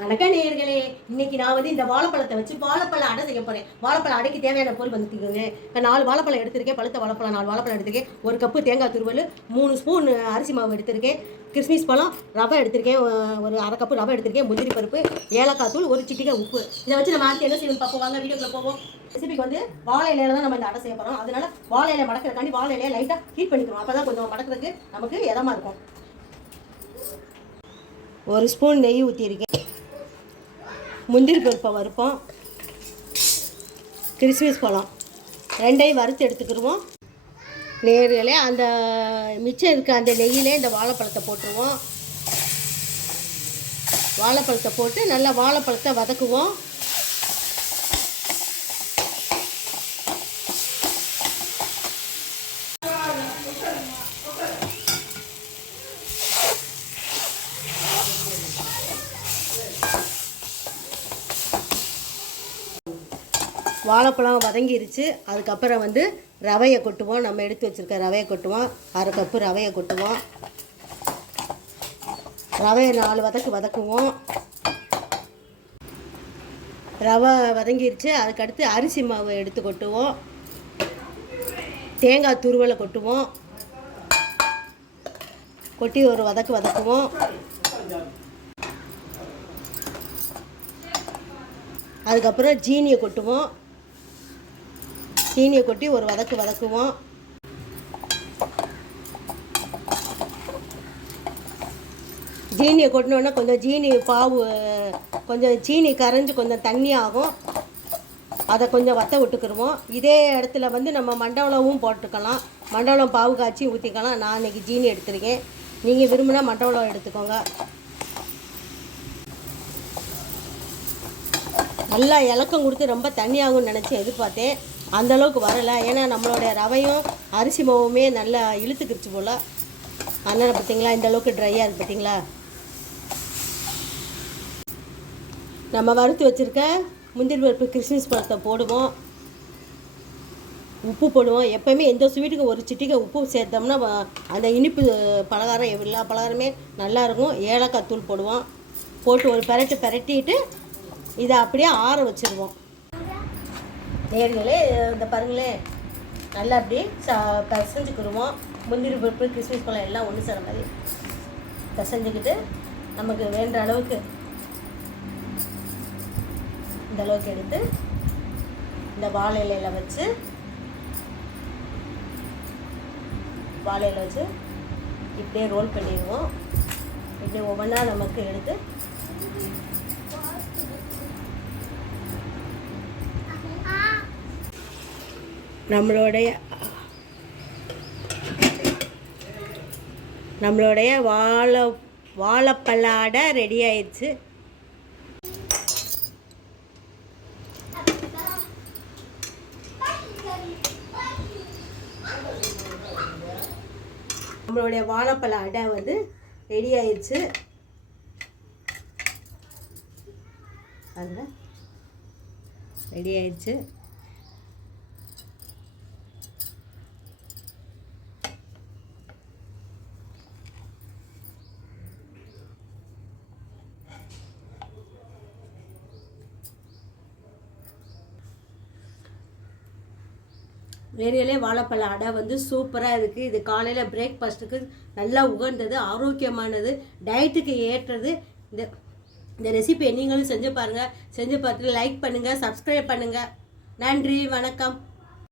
வணக்கம் நேயர்களே, இன்னைக்கு நான் வந்து இந்த வாழைப்பழத்தை வச்சு வாழைப்பழ அடை செய்ய போறேன். வாழைப்பழ அடைக்கு தேவையான பொருள் வந்துட்டுங்க. இப்போ 4 வாழைப்பழம் எடுத்திருக்கேன். பழுத்த வாழைப்பழம் 4 வாழைப்பழம் எடுத்திருக்கேன். 1 கப்பு தேங்காய் துருவல், 3 ஸ்பூன் அரிசி மாவு எடுத்திருக்கேன். கிறிஸ்மிஸ் பழம், ரவை எடுத்திருக்கேன். ஒரு அரை கப்பு ரவை எடுத்திருக்கேன். முந்திரி பருப்பு, ஏலக்காய் தூள், ஒரு சிட்டிகை உப்பு. இதை வச்சு நம்ம ஆக்கி என்ன செய்யணும் பார்ப்போம். வாங்க வீடியோக்குள்ள போவோம். ரெசிபிக்கு வந்து வாழை இலையில தான் நம்ம இந்த அடை செய்ய போறோம். அதனால வாழை இலை மடக்கிறதுக்காண்டி வாழை இலையை லைட்டாக ஹீட் பண்ணிக்கிறோம். அப்பதான் கொஞ்சம் மடக்கிறதுக்கு நமக்கு இதமா இருக்கும். 1 ஸ்பூன் நெய் ஊற்றிருக்கேன். முந்திரி பருப்பை வறுப்போம். கிறிஸ்மிஸ் பழம் ரெண்டையும் வறுத்து எடுத்துக்கிடுவோம். நேரில் அந்த மிச்சம் இருக்க அந்த நெய்யிலே இந்த வாழைப்பழத்தை போட்டுருவோம். வாழைப்பழத்தை போட்டு நல்லா வாழைப்பழத்தை வதக்குவோம். வாழைப்பழம் வதங்கிருச்சு. அதுக்கப்புறம் வந்து ரவையை கொட்டுவோம். நம்ம எடுத்து வச்சுருக்க ரவையை கொட்டுவோம். அரை கப்பு ரவையை கொட்டுவோம். ரவையை 4 வதக்குவோம். ரவை வதங்கிருச்சு. அதுக்கடுத்து அரிசி மாவு எடுத்து கொட்டுவோம். தேங்காய் துருவலை கொட்டுவோம். கொட்டி ஒரு வதக்குவோம். அதுக்கப்புறம் ஜீனியை கொட்டுவோம். சீனியை கொட்டி ஒரு வதக்குவோம். ஜீனியை கொட்டினோன்னா கொஞ்சம் ஜீனி பாவு, கொஞ்சம் சீனி கரைஞ்சி கொஞ்சம் தண்ணி ஆகும். அதை கொஞ்சம் வற்ற விட்டுக்கிடுவோம். இதே இடத்துல வந்து நம்ம மண்டவளமும் போட்டுக்கலாம். மண்டவளம் பாவு காய்ச்சி ஊற்றிக்கலாம். நான் இன்றைக்கி ஜீனி எடுத்துருக்கேன். நீங்கள் விரும்பினா மண்டவளம் எடுத்துக்கோங்க. நல்லா இலக்கம் கொடுத்து ரொம்ப தண்ணியாகும்னு நினச்சி எதிர்பார்த்தேன். அந்தளவுக்கு வரலை. ஏன்னா நம்மளுடைய ரவையும் அரிசி மாவுமே நல்லா இழுத்துக்கிடுச்சு போல். அதனால் பார்த்திங்களா இந்தளவுக்கு ட்ரையாக இருக்குது பார்த்திங்களா. நம்ம வறுத்து வச்சுருக்க முந்திரி பருப்பு கிறிஸ்மிஸ் பழத்தை போடுவோம். உப்பு போடுவோம். எப்போயுமே எந்த ஸ்வீட்டுக்கு ஒரு சிட்டிகை உப்பு சேர்த்தோம்னா அந்த இனிப்பு பலகாரம் எல்லா பலகாரமே நல்லாயிருக்கும். ஏலக்காய் தூள் போடுவோம். போட்டு ஒரு பிரட்டிட்டு இதை அப்படியே ஆற வச்சுருவோம். நேர்களே, இந்த பாருங்களேன், நல்லா அப்படி பிசைஞ்சுக்கிடுவோம். முந்திரி பருப்பு கிறிஸ்மிஸ் பழம் எல்லாம் ஒன்று சேர மாதிரி பிசைஞ்சிக்கிட்டு நமக்கு வேண்ட அளவுக்கு இந்த அளவுக்கு எடுத்து இந்த வாழை இலையில் வச்சு இப்படியே ரோல் பண்ணிடுவோம். இப்படி ஒவ்வொன்றா நமக்கு எடுத்து நம்மளுடைய வாழைப்பழ அடை ரெடி ஆயிடுச்சு. நம்மளுடைய வாழைப்பழ அடை வந்து ரெடி ஆயிடுச்சு. அதில் ரெடி ஆயிடுச்சு. வேறையிலே வாழைப்பழ அடை வந்து சூப்பராக இருக்குது. இது காலையில் பிரேக்ஃபாஸ்ட்டுக்கு நல்லா உகந்தது, ஆரோக்கியமானது, டயட்டுக்கு ஏற்றது. இந்த ரெசிபியை நீங்களும் செஞ்சு பாருங்கள். செஞ்சு பார்த்துட்டு லைக் பண்ணுங்கள், சப்ஸ்கிரைப் பண்ணுங்கள். நன்றி, வணக்கம்.